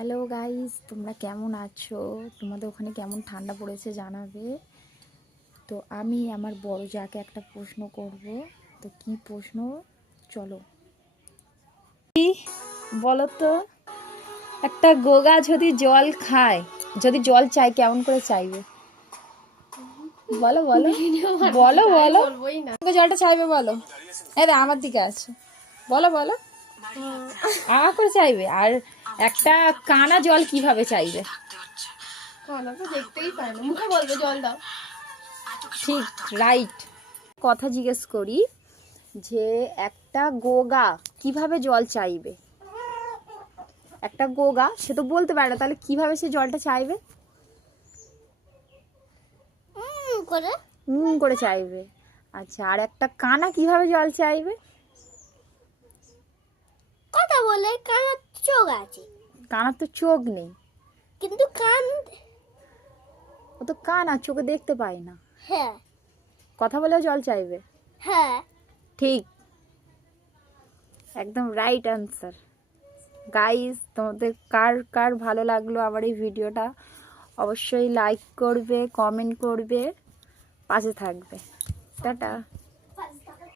Hello guys, তোমরা কেমন আছো? তোমাদের ওখানে কেমন ঠান্ডা পড়েছে জানাবে। তো আমি আমার বড় যাকে একটা প্রশ্ন করব। তো কি প্রশ্ন, চলো বলো তো। একটা গোগা যদি জল খায়, যদি জল চাই কেমন করে চাইবে? বলো বলো বলো বলো, জলটা চাইবে বলো। এই আমার দিকে আছে, বলো বলো। করে চাইবে। আর একটা কানা জল কিভাবে চাইবে? দেখতেই পায় না, মুখে বলবে জল দাও। ঠিক, রাইট। কথা জিজ্ঞেস করি যে একটা গোগা কিভাবে জল চাইবে? একটা গোগা সে তো বলতে পারে না, তাহলে কিভাবে সে জলটা চাইবে? করে চাইবে। আচ্ছা, আর একটা কানা কিভাবে জল চাইবে? কথা বলে। কানার চোখ আছে, কানার তো চোখ নেই। কিন্তু কান। ও তো কানা, চোখে দেখতে পায় না। হ্যাঁ। কথা বলেও জল চাইবে। হ্যাঁ, ঠিক, একদম রাইট আনসার। গাইস, তোমাদের কার কার ভালো লাগলো আমার এই ভিডিওটা অবশ্যই লাইক করবে, কমেন্ট করবে, পাশে থাকবে। টাটা।